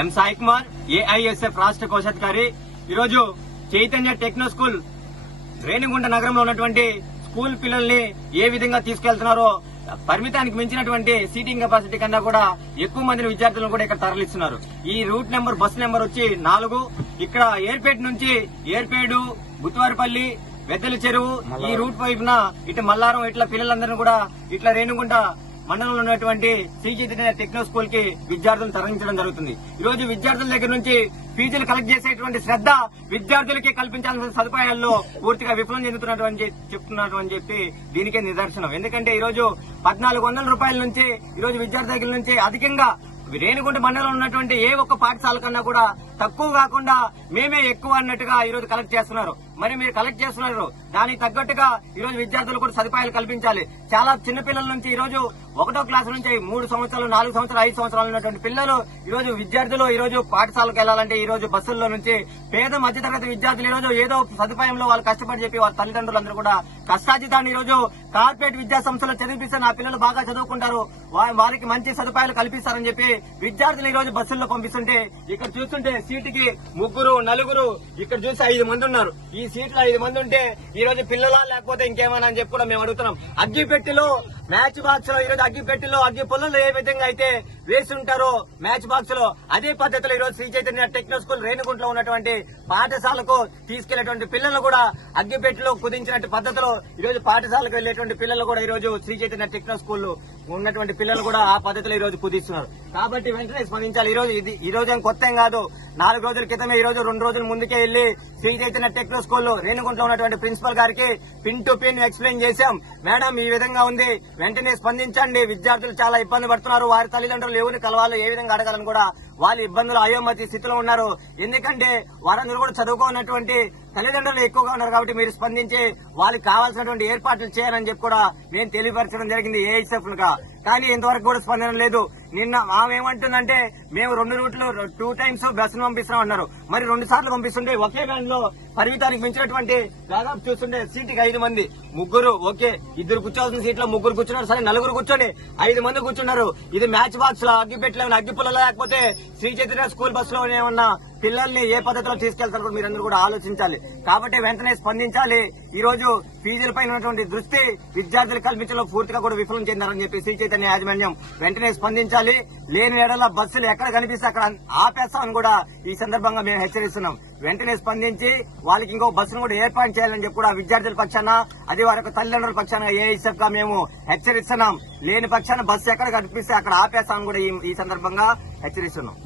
ఎం Sai Kumar, AISF రాష్ట్ర కోశాధికారి. ఈరోజు చైతన్య టెక్నో స్కూల్ రేణిగుంట నగరంలో ఉన్నటువంటి స్కూల్ పిల్లల్ని ఏ విధంగా తీసుకెళ్తున్నారో పరిమితానికి మించినటువంటి సీటింగ్ కెపాసిటీ కన్నా కూడా ఎక్కువ మందిని విద్యార్థులను కూడా ఇక్కడ తరలిస్తున్నారు. ఈ రూట్ నెంబర్, బస్ నెంబర్ వచ్చి 4. ఇక్కడ ఏర్పేట నుంచి ఏర్పేడు, బుత్వారిపల్లి, వెద్దల చెరువు ఈ రూట్ వైపున ఇటు మల్లారం ఇట్లా పిల్లలందరినీ కూడా ఇట్లా రేణిగుంట మండలంలో ఉన్నటువంటి శ్రీ చైతన్య టెక్నో స్కూల్ కి విద్యార్థులను తరలించడం జరుగుతుంది. ఈ రోజు విద్యార్థుల దగ్గర నుంచి ఫీజులు కలెక్ట్ చేసేటువంటి శ్రద్ధ విద్యార్థులకి కల్పించాల్సిన సదుపాయాల్లో పూర్తిగా విఫలం చెప్తున్నారు అని చెప్పి దీనికే నిదర్శనం. ఎందుకంటే ఈ రోజు 1400 రూపాయల నుంచి ఈ రోజు విద్యార్థి దగ్గర నుంచి అధికంగా రేణిగుంట మండలంలో ఉన్నటువంటి ఏ ఒక్క పాఠశాల కన్నా కూడా తక్కువ కాకుండా మేమే ఎక్కువ అన్నట్టుగా ఈ రోజు కలెక్ట్ చేస్తున్నారు. మరి మీరు కలెక్ట్ చేస్తున్నారు, దానికి తగ్గట్టుగా ఈ రోజు విద్యార్థులు కూడా సదుపాయాలు కల్పించాలి. చాలా చిన్నపిల్లల నుంచి ఈ రోజు 1వ క్లాస్ నుంచి 3 సంవత్సరాలు, 4 సంవత్సరాలు, 5 సంవత్సరాలు ఉన్నటువంటి పిల్లలు ఈ రోజు విద్యార్థులు ఈ రోజు పాఠశాలకు వెళ్లాలంటే ఈ రోజు బస్సుల్లో నుంచి పేద మధ్యతరగతి విద్యార్థులు ఈ రోజు ఏదో సదుపాయంలో వాళ్ళు కష్టపడి చెప్పి వాళ్ళ తల్లిదండ్రులందరూ కూడా కష్టాజితాన్ని ఈ రోజు కార్పొరేట్ విద్యా సంస్థలో చదివిస్తే నా పిల్లలు బాగా చదువుకుంటారు, వారికి మంచి సదుపాయాలు కల్పిస్తారని చెప్పి విద్యార్థులు ఈ రోజు బస్సుల్లో పంపిస్తుంటే ఇక్కడ చూస్తుంటే సీటుకి 3, 4 ఇక్కడ చూసి 5 మంది ఉన్నారు. ఈ సీట్లో 5 మంది ఉంటే ఈ రోజు పిల్లలా లేకపోతే ఇంకేమైనా అని చెప్పి కూడా మేము అడుగుతున్నాం. అగ్గిపెట్టిలో మ్యాచ్ బాక్స్ లో ఈ రోజు అగ్గిపెట్టిలో అగ్గి పొలంలో ఏ విధంగా అయితే వేసి ఉంటారో మ్యాచ్ బాక్స్ లో అదే పద్ధతిలో ఈ రోజు శ్రీ చైతన్య టెక్నో స్కూల్ రేణిగుంటలో ఉన్నటువంటి పాఠశాలకు తీసుకెళ్లేటువంటి పిల్లలు కూడా అగ్గిపెట్టిలో కుదించినట్టు పద్ధతిలో ఈ రోజు పాఠశాలకు వెళ్లేటువంటి పిల్లలు కూడా ఈ రోజు శ్రీ చైతన్య టెక్నో స్కూల్ ఉన్నటువంటి పిల్లలు కూడా ఆ పద్ధతిలో ఈ రోజు కుదిస్తున్నారు. కాబట్టి వెంటనే స్పందించాలి. ఈ రోజు ఏం కొత్త ఏం కాదు. 4 రోజుల క్రితమే ఈ రోజు 2 రోజుల ముందుకే వెళ్లి శ్రీ చైతన్య టెక్నో స్కూల్ రేణిగుంటలో ఉన్నటువంటి ప్రిన్సిపల్ గారికి పిన్ టు పిన్ ఎక్స్ప్లెయిన్ చేశాం. మేడం ఈ విధంగా ఉంది, వెంటనే స్పందించండి, విద్యార్థులు చాలా ఇబ్బంది పడుతున్నారు, వారి తల్లిదండ్రులు ఎవరిని కలవాలో ఏ విధంగా అడగాలని కూడా వాళ్ళు ఇబ్బందులు అయోమతి స్థితిలో ఉన్నారు. ఎందుకంటే వారందరూ కూడా చదువుకోనటువంటి తల్లిదండ్రులు ఎక్కువగా ఉన్నారు. కాబట్టి మీరు స్పందించి వాళ్ళకి కావాల్సినటువంటి ఏర్పాట్లు చేయాలని చెప్పి కూడా నేను తెలియపరచడం జరిగింది ఏఐఎస్ఎఫ్ గా. కానీ ఇంతవరకు కూడా స్పందన లేదు. నిన్న ఆమె ఏమంటుందంటే మేము 2 రూట్లు 2 టైమ్స్ బస్సును పంపిస్తున్నాం అన్నారు. మరి 2 సార్లు పంపిస్తుంటే ఒకే వ్యాన్ లో పరిమితానికి మించినటువంటి దాదాపు చూస్తుంటే సీటుకి 5 మంది, 3 ఓకే, 2 కూర్చోవాల్సిన సీట్లో 3 కూర్చున్నారు. సరే 4 కూర్చొని 5 మంది కూర్చున్నారు. ఇది మ్యాచ్ బాక్స్ లో అగ్గి పెట్టలేమన్నా అగ్గి పుల్ల లేకపోతే శ్రీ చైతన్య స్కూల్ బస్ లో ఏమన్నా పిల్లల్ని ఏ పద్ధతిలో తీసుకెళ్తారు కూడా మీరందరూ కూడా ఆలోచించాలి. కాబట్టి వెంటనే స్పందించాలి. ఈ రోజు ఫీజులపై ఉన్నటువంటి దృష్టి విద్యార్థులు కల్పించడంలో పూర్తిగా కూడా విఫలం చెందారని చెప్పి శ్రీ చైతన్య యాజమాన్యం వెంటనే స్పందించాలి. లేని ఏడల బస్సులు ఎక్కడ కనిపిస్తే అక్కడ ఆపేస్తామని కూడా ఈ సందర్భంగా మేము హెచ్చరిస్తున్నాం. వెంటనే స్పందించి వాళ్ళకి ఇంకో బస్సును కూడా ఏర్పాటు చేయాలని చెప్పి కూడా విద్యార్థుల పక్షాన అది వారి యొక్క తల్లిదండ్రుల పక్షాన ఏఐఎస్ఎఫ్ గా మేము హెచ్చరిస్తున్నాం. లేని పక్షాన బస్సు ఎక్కడ కనిపిస్తే అక్కడ ఆపేస్తామని కూడా ఈ సందర్భంగా హెచ్చరిస్తున్నాం.